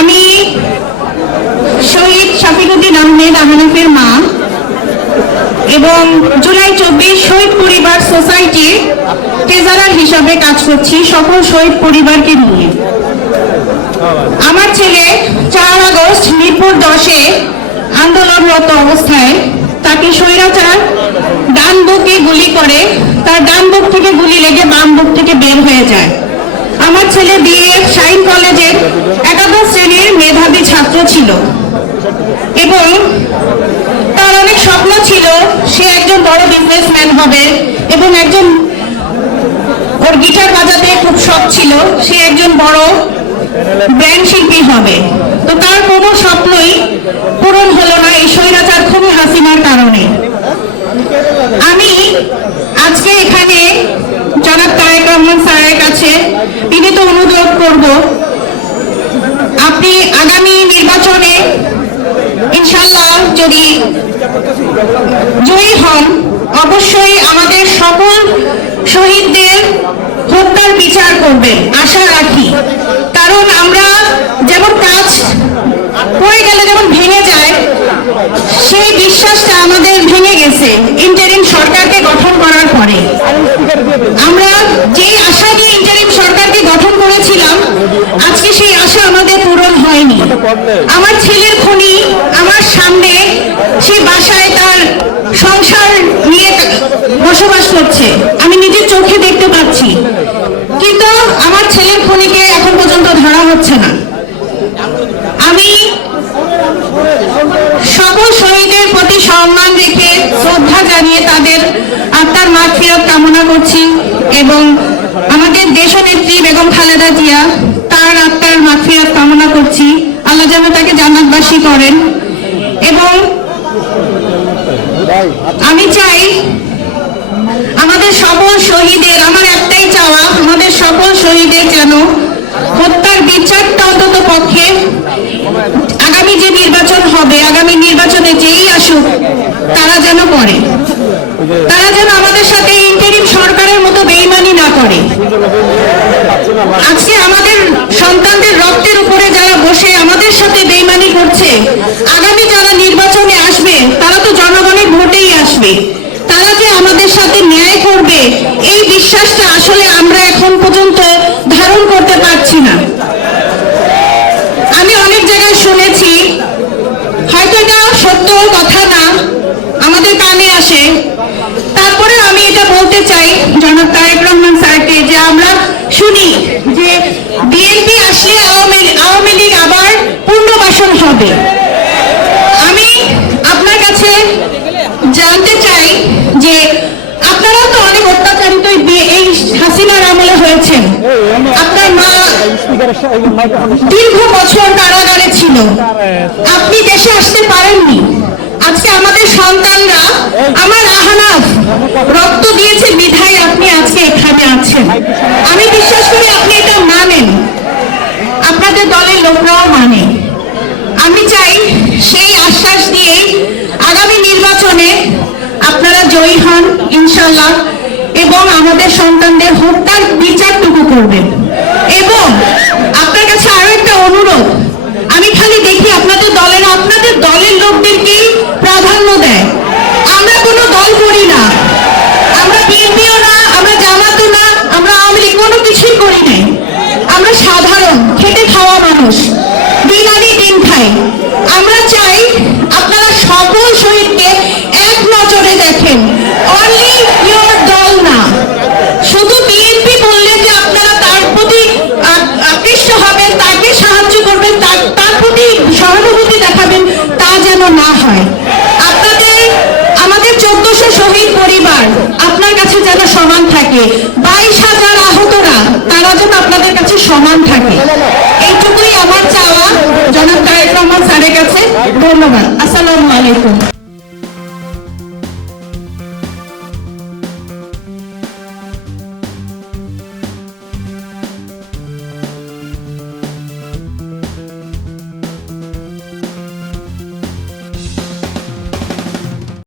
আমি শহীদ শফিকুদ্দিন আহমেদ আহনাফের মা এবং জুলাই 24 শহীদ পরিবার সোসাইটির ট্রেজারার হিসাবে কাজ করছি সকল শহীদ পরিবারকে নিয়ে। আমার ছেলে 4 আগস্ট মিরপুর 10-এ আন্দোলনরত অবস্থায় তাকে স্বৈরাচার ডান বুকে গুলি করে, তার ডান বুক থেকে গুলি লেগে বাম বুক থেকে বের হয়ে যায়। আমার ছেলে বিএফ শাইন কলেজের একাদশ শ্রেণীর মেধাবী ছাত্র ছিল এবং তার অনেক স্বপ্ন ছিল সে একজন বড় বিজনেসম্যান হবে এবং একজন, ওর গিটার বাজাতে খুব শখ ছিল, সে একজন বড় ব্র্যান্ড শিল্পী হবে। তো তার কোনো স্বপ্নই পূরণ হলো না এই স্বৈরাচার খুনি হাসিনার কারণে। আমি আজকে এখানে জনাব তারেক রহমান স্যারের কাছে বিনীত অনুরোধ করব, আপনি আগামী নির্বাচনে ইনশাআল্লাহ যদি জয়ী হন অবশ্যই আমাদের সকল শহীদদের হত্যার বিচার করবেন আশা রাখি। কারণ আমরা যেমন কাজ পড়ে গেলে যেমন ভেঙে যায়, সেই বিশ্বাসটা আমাদের ভেঙে গেছে ইন্টারিম সরকারকে গঠন করার পরে। আমরা যেই আশা নিয়ে ইন্টারিম সরকারকে গঠন করেছিলাম আজকে সেই আশা আমাদের পূরণ হয়নি। আমার ছেলের খুনি আমার সামনে সেই বাসায় তার সংসার নিয়ে বসবাস করছে, আমি নিজের চোখে দেখতে পাচ্ছি, কিন্তু আমার ছেলের খুনিকে এখন পর্যন্ত ধরা হচ্ছে না। আমি সকল শহীদের প্রতি সম্মান রেখে শ্রদ্ধা জানিয়ে তাদের আত্মার মাগফিরাত কামনা করছি এবং আমাদের দেশনেত্রী বেগম খালেদা জিয়া তার আত্মার মাগফিরাত কামনা করছি, আল্লাহ যেন তাকে জান্নাতবাসী করেন। এবং আমি চাই আমাদের সকল শহীদের, আমার একটাই চাওয়া, আমাদের সকল শহীদের যেন হত্যার বিচারটা অন্তত পক্ষে আগামী যে নির্বাচন হবে, আগামী নির্বাচনে যেই আসুক তারা যেন করে, তারা যেন আমাদের সাথে ইন্টারিম সরকারের মতো বেইমানি না করে। আজকে আমাদের সন্তানদের রক্তের উপরে যারা বসে আমাদের সাথে বেইমানি করছে, আগামী যারা নির্বাচনে আসবে তারা তো জনগণের ভোটেই আসবে, তারা যে আমাদের সাথে ন্যায় করবে এই বিশ্বাসটা আসলে আমরা এখন পর্যন্ত ধারণ করতে পারছি না। আমি অনেক জায়গায় শুনেছি, হয়তো এটা সত্য কথা না, আমাদের কানে আসে, তারপরে আমি এটা বলতে চাই জনাব তারেক রহমান স্যারকে যে আমরা শুনি যে বিএনপি আসলে আওয়ামী লীগ আবার পুনর্বাসন হবে। আমি আপনার কাছে জানতে চাই যে আপনারাও তো অনেক অত্যাচারিত এই হাসিনার আমলে হয়েছেন, আপনার মা দীর্ঘ বছর কারাগারে ছিল, আপনি দেশে আসতে পারেননি। আজকে আমাদের সন্তানরা, আমার আহনাফ রক্ত দিয়েছে বিধায় আপনি আজকে এখানে আছেন। আমি বিশ্বাস করি আপনি এটা মানেন, আপনাদের দলের লোকরাও মানে। আমি চাই সেই আশ্বাস দিয়ে আগামী নির্বাচনে আপনারা জয়ী হন ইনশাআল্লাহ এবং আমাদের সন্তানদের হত্যার বিচারটুকু করবেন। এবং আপনার কাছে আরো একটা অনুরোধ, আমি খালি দেখি আপনাদের দলের লোকদেরকেই প্রাধান্য দেয়। আমরা কোনো দল করি না, আমরা বিএনপিও না, আমরা জামাতও না, আমরা আওয়ামী লীগ কোনো কিছুই করি নাই। আমরা সাধারণ খেটে খাওয়া মানুষ, দিন আনি দিন খাই। আমরা চাই আপনারা সকল শহীদকে এক নজরে দেখেন, অনলি ইয়োর দল না। শুধু বিএনপি বললে যে আপনারা তার প্রতি আকৃষ্ট হবেন, তাকে সাহায্য করবেন, তার প্রতি সহানুভূতি দেখাবেন, তা যেন না হয়। আপনাদের আমাদের 1400 শহীদ পরিবার আপনার কাছে যেন সমান থাকে, 22,000 আহতরা তারা যেন আপনাদের কাছে সমান থাকে, এইটুকুই আমার চাওয়া জনাব তারেক রহমান স্যারের কাছে। ধন্যবাদ। আসসালামু আলাইকুম।